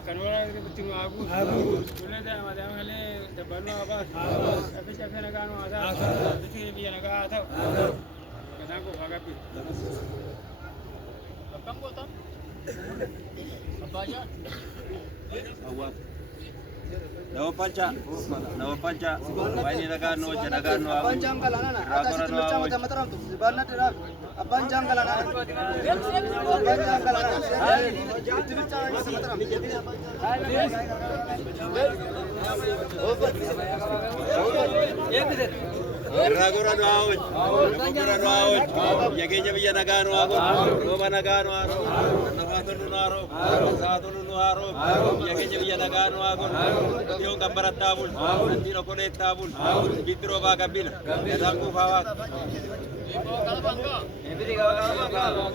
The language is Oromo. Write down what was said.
Kanora betul aku. Boleh dah macam hal dapat apa? Tapi cakap nak anu ada. Betul dia nak ada. Kadang aku agak pi. Kamu tahu? Apa aja? Awak. Nawa panca. Waini nagano, janagano. Abanjang kalana. Atas itu macam macam mataram tu. Sebenarnya tidak. Abanjang kalana. Abanjang kalana. Itu macam macam mataram. Ragurano awit. Ragurano awit. Yagenya biya nagano ako. Roma nagano ako. Nafatulu naro. Satulu naro. Yagenya biya nagano ako. Yung kambarat tabul. Nandino kolet tabul. Bitro ba kabila. Kadangku fawak. Every kalabanga.